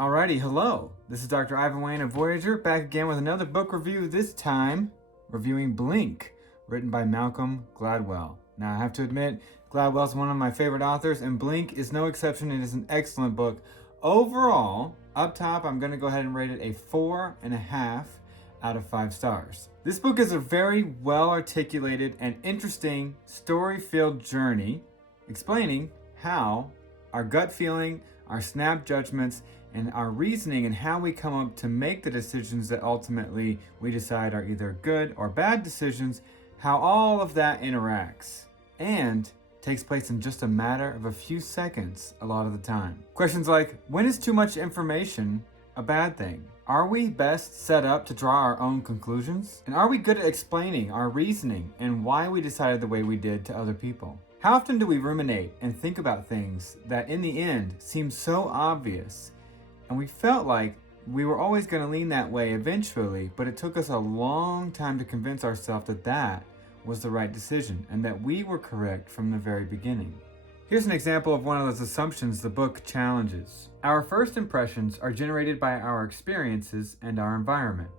Alrighty, hello. This is Dr. Ivan Wayne of Voyager, back again with another book review, this time reviewing Blink, written by Malcolm Gladwell. Now, I have to admit, Gladwell is one of my favorite authors, and Blink is no exception. It is an excellent book. Overall, up top, I'm going to go ahead and rate it a 4.5 out of 5 stars. This book is a very well-articulated and interesting story-filled journey explaining how our gut feeling, our snap judgments, and our reasoning and how we come up to make the decisions that ultimately we decide are either good or bad decisions, how all of that interacts and takes place in just a matter of a few seconds a lot of the time. Questions like, when is too much information a bad thing? Are we best set up to draw our own conclusions? And are we good at explaining our reasoning and why we decided the way we did to other people? How often do we ruminate and think about things that in the end seem so obvious, and we felt like we were always going to lean that way eventually, but it took us a long time to convince ourselves that that was the right decision and that we were correct from the very beginning? Here's an example of one of those assumptions the book challenges. Our first impressions are generated by our experiences and our environment,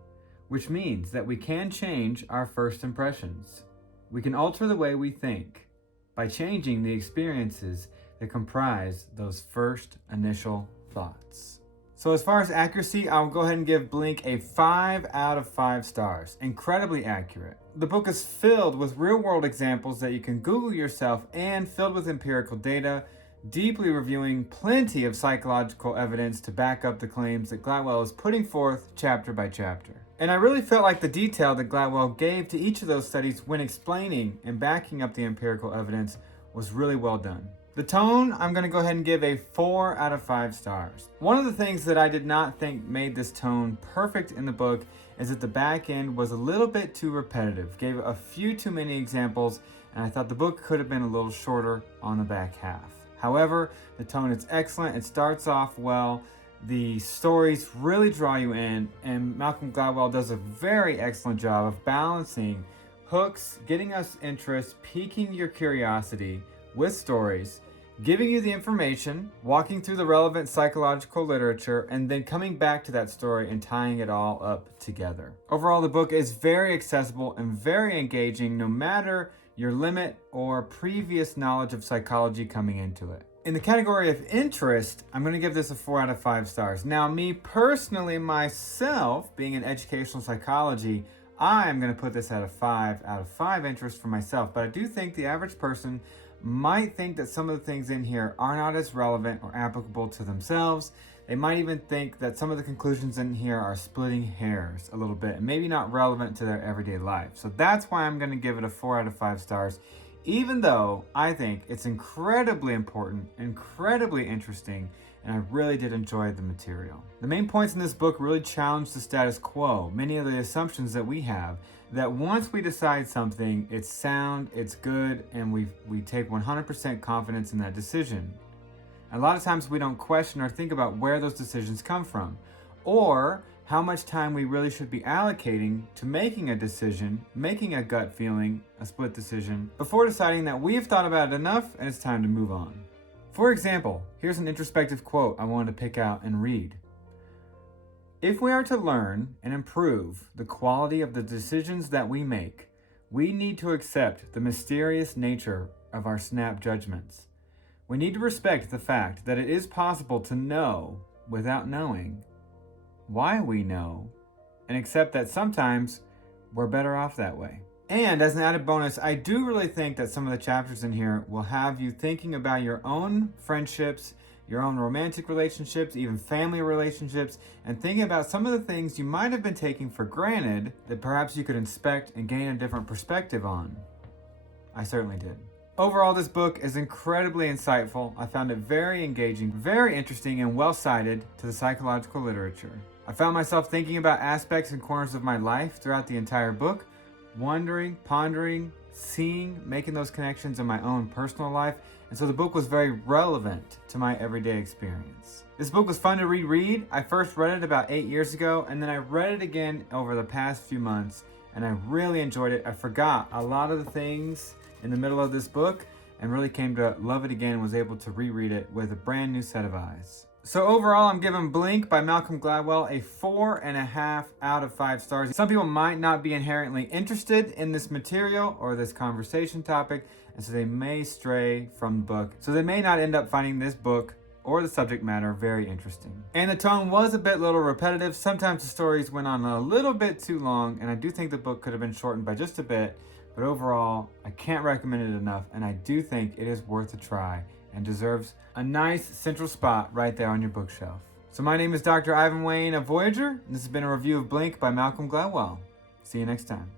which means that we can change our first impressions. We can alter the way we think by changing the experiences that comprise those first initial thoughts. So as far as accuracy, I'll go ahead and give Blink a 5 out of 5 stars. Incredibly accurate. The book is filled with real-world examples that you can Google yourself and filled with empirical data, deeply reviewing plenty of psychological evidence to back up the claims that Gladwell is putting forth chapter by chapter. And I really felt like the detail that Gladwell gave to each of those studies when explaining and backing up the empirical evidence was really well done. The tone, I'm going to go ahead and give a 4 out of 5 stars. One of the things that I did not think made this tone perfect in the book is that the back end was a little bit too repetitive, gave a few too many examples, and I thought the book could have been a little shorter on the back half. However, the tone is excellent. It starts off well. The stories really draw you in, and Malcolm Gladwell does a very excellent job of balancing hooks, getting us interest, piquing your curiosity with stories, giving you the information, walking through the relevant psychological literature, and then coming back to that story and tying it all up together. Overall, the book is very accessible and very engaging, no matter your limit or previous knowledge of psychology coming into it. In the category of interest, I'm going to give this a 4 out of 5 stars. Now, me personally, myself, being in educational psychology, I'm going to put this at a 5 out of 5 interest for myself, but I do think the average person might think that some of the things in here are not as relevant or applicable to themselves. They might even think that some of the conclusions in here are splitting hairs a little bit and maybe not relevant to their everyday life. So that's why I'm going to give it a 4 out of 5 stars, even though I think it's incredibly important, incredibly interesting, and I really did enjoy the material. The main points in this book really challenge the status quo, many of the assumptions that we have, that once we decide something, it's sound, it's good, and we take 100% confidence in that decision. A lot of times we don't question or think about where those decisions come from, or how much time we really should be allocating to making a decision, making a gut feeling, a split decision, before deciding that we have thought about it enough and it's time to move on. For example, here's an introspective quote I wanted to pick out and read. If we are to learn and improve the quality of the decisions that we make, we need to accept the mysterious nature of our snap judgments. We need to respect the fact that it is possible to know without knowing why we know, and accept that sometimes we're better off that way. And as an added bonus, I do really think that some of the chapters in here will have you thinking about your own friendships, your own romantic relationships, even family relationships, and thinking about some of the things you might have been taking for granted that perhaps you could inspect and gain a different perspective on. I certainly did. Overall, this book is incredibly insightful. I found it very engaging, very interesting, and well-cited to the psychological literature. I found myself thinking about aspects and corners of my life throughout the entire book, wondering, pondering, seeing, making those connections in my own personal life, and so the book was very relevant to my everyday experience. This book was fun to reread. I first read it about 8 years ago, and then I read it again over the past few months, and I really enjoyed it. I forgot a lot of the things in the middle of this book and really came to love it again and was able to reread it with a brand new set of eyes. So overall, I'm giving Blink by Malcolm Gladwell a 4.5 out of 5 stars. Some people might not be inherently interested in this material or this conversation topic, and so they may stray from the book. So they may not end up finding this book or the subject matter very interesting. And the tone was a little repetitive. Sometimes the stories went on a little bit too long, and I do think the book could have been shortened by just a bit. But overall, I can't recommend it enough, and I do think it is worth a try and deserves a nice central spot right there on your bookshelf. So my name is Dr. Ivan Wayne of Voyager, and this has been a review of Blink by Malcolm Gladwell. See you next time.